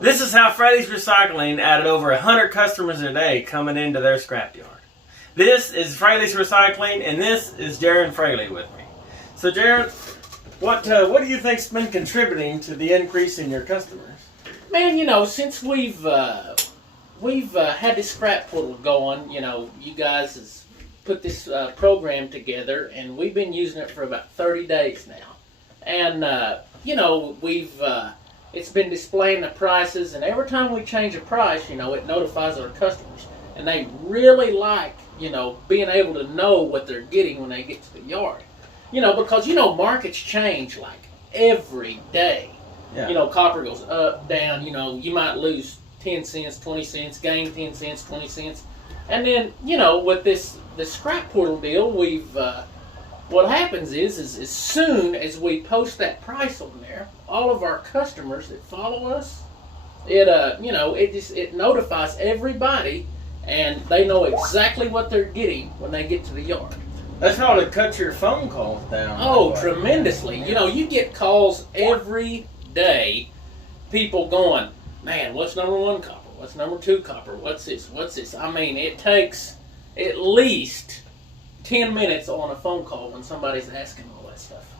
This is how Freddy's Recycling added over 100 customers a day coming into their scrapyard. This is Fraley's Recycling, and this is Jaron Fraley with me. So, Jaron, what do you think's been contributing to the increase in your customers? Man, since we've had this scrap portal going, you guys has put this program together, and we've been using it for about 30 days now. And it's been displaying the prices, and every time we change a price, it notifies our customers, and they really like being able to know what they're getting when they get to the yard. Because markets change like every day. Yeah. Copper goes up, down. You might lose 10 cents, 20 cents, gain 10 cents, 20 cents. And then, with the scrap portal deal, what happens is as soon as we post that price on there, all of our customers that follow us, it notifies everybody, and they know exactly what they're getting when they get to the yard. That's probably cut your phone calls down. Oh, tremendously. You get calls every day, people going, man, what's number one copper? What's number two copper? What's this? What's this? I mean, it takes at least 10 minutes on a phone call when somebody's asking all that stuff.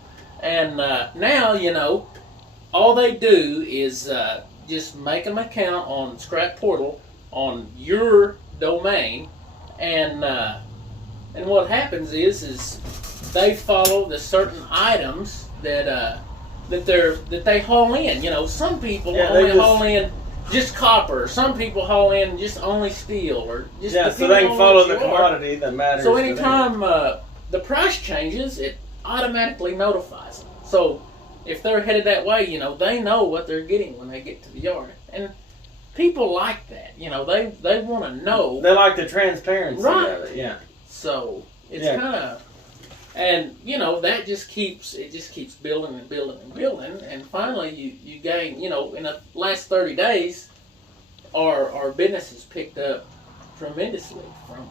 And now, all they do is just make an account on Scrap Portal on your domain, and what happens is they follow the certain items that they haul in. Some people only haul in just copper. Some people haul in just only steel, or just so they can follow the commodity that matters. So anytime the price changes, it automatically notifies them. So if they're headed that way, they know what they're getting when they get to the yard, and people like that. They want to know. They like the transparency right. of it. Yeah. So it's kind of. And that just keeps building and building and building, and finally you gain. In the last 30 days, our business has picked up tremendously from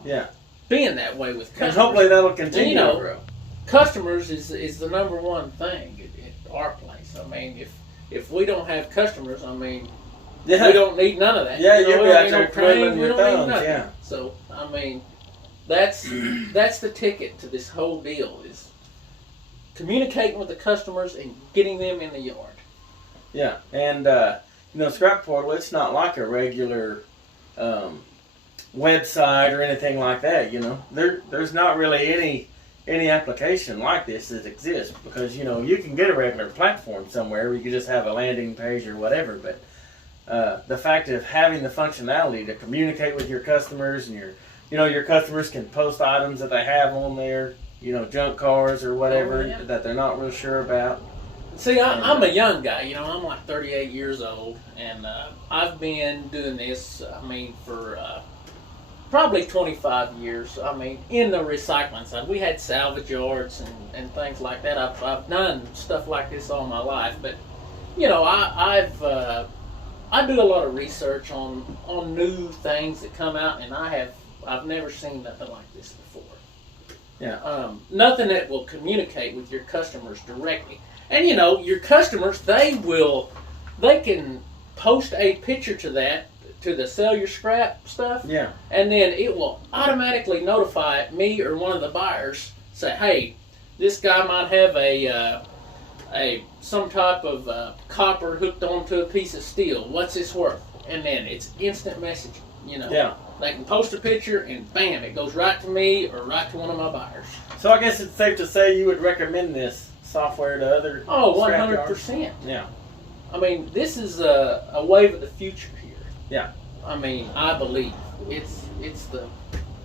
being that way with customers. And hopefully that'll continue to grow. Customers is the number one thing at our place. I mean, if we don't have customers, we don't need none of that. Yeah, you'll be out there twiddling your thumbs. Yeah. So That's the ticket to this whole deal, is communicating with the customers and getting them in the yard. Yeah, and Scrap Portal, it's not like a regular website or anything like that. There's not really any application like this that exists, because you can get a regular platform somewhere where you can just have a landing page or whatever, but the fact of having the functionality to communicate with your customers, and your customers can post items that they have on there, junk cars or whatever that they're not real sure about. See, I'm a young guy, I'm like 38 years old, and I've been doing this, for probably 25 years, in the recycling side. We had salvage yards and things like that. I've done stuff like this all my life, but, I do a lot of research on new things that come out, and I've never seen nothing like this before. Yeah. Nothing that will communicate with your customers directly. And your customers, they can post a picture to the sell your scrap stuff. Yeah. And then it will automatically notify me or one of the buyers, say, hey, this guy might have some type of copper hooked onto a piece of steel. What's this worth? And then it's instant messaging. Yeah. They can post a picture, and bam, it goes right to me or right to one of my buyers. So I guess it's safe to say you would recommend this software to other 100%. Yeah. This is a wave of the future here. Yeah. I believe it's the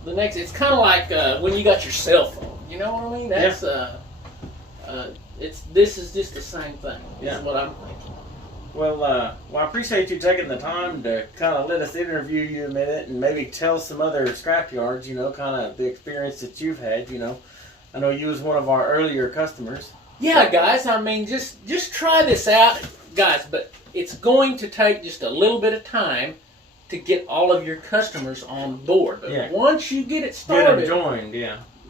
next. It's kind of like when you got your cell phone. You know what I mean? That's this is just the same thing. Is what I'm thinking. Well, I appreciate you taking the time to kind of let us interview you a minute and maybe tell some other scrap yards, kind of the experience that you've had, I know you was one of our earlier customers. Yeah, guys, just try this out, guys, but it's going to take just a little bit of time to get all of your customers on board. But once you get it started, get them joined,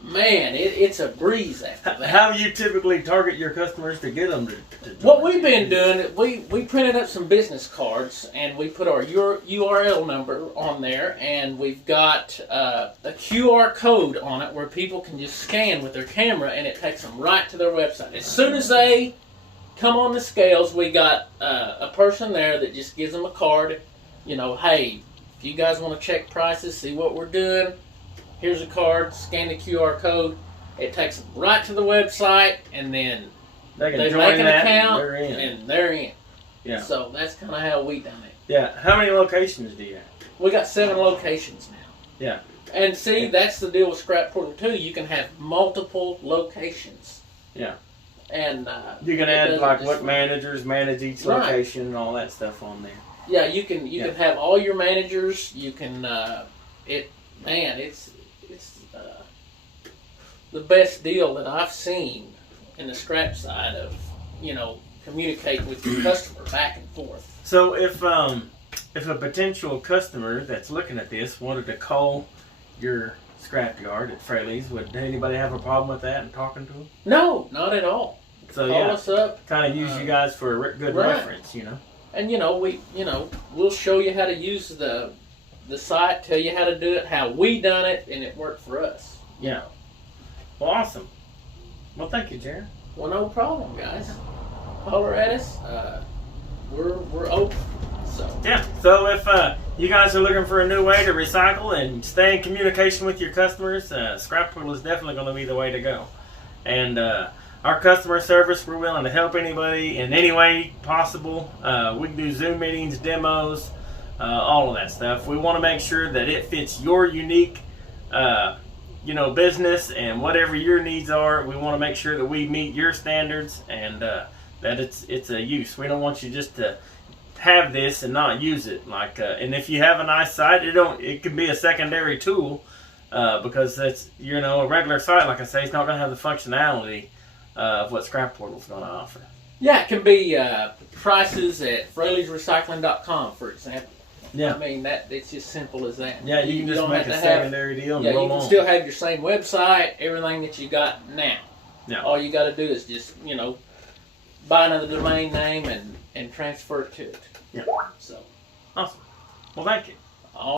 man, it's a breeze after that. How do you typically target your customers to get them to What we've been doing, we printed up some business cards and we put our URL number on there, and we've got a QR code on it where people can just scan with their camera and it takes them right to their website. As soon as they come on the scales, we got a person there that just gives them a card. You know, hey, if you guys want to check prices, see what we're doing, here's a card, scan the QR code. It takes them right to the website, and then they can they join make an that account, and they're in. Yeah. So that's kind of how we done it. Yeah. How many locations do you have? We got 7 locations now. Yeah. And see, that's the deal with Scrap Portal too. You can have multiple locations. Yeah. And you can add like what managers manage each Right. location and all that stuff on there. yeah, you can have all your managers. You can it's the best deal that I've seen in the scrap side of communicating with your customer back and forth. So if a potential customer that's looking at this wanted to call your scrap yard at Fraley's, would anybody have a problem with that and talking to them? No, not at all. So Call us up. kind of use you guys for a good Right. reference, And we'll show you how to use the site, tell you how to do it, how we done it, and it worked for us. Yeah. Well, awesome. Well, thank you, Jaron. Well, no problem, guys. Holler at us. We're open. So Yeah. So if you guys are looking for a new way to recycle and stay in communication with your customers, Scrap Portal is definitely going to be the way to go. And our customer service, we're willing to help anybody in any way possible. We can do Zoom meetings, demos, all of that stuff. We want to make sure that it fits your unique, business and whatever your needs are. We want to make sure that we meet your standards and that it's a use. We don't want you just to have this and not use it. And if you have a nice site, it can be a secondary tool because that's a regular site. Like I say, it's not going to have the functionality of what Scrap Portal is going to offer. yeah, it can be prices at Fraley'sRecycling.com, for example. Yeah. I mean it's just simple as that. Yeah, you can just don't make have a to secondary deal and Yeah, roll you can on. still have your same website, everything that you got now. Yeah. All you got to do is just buy another domain name and transfer it to it. Yeah. So. Awesome. Well, thank you.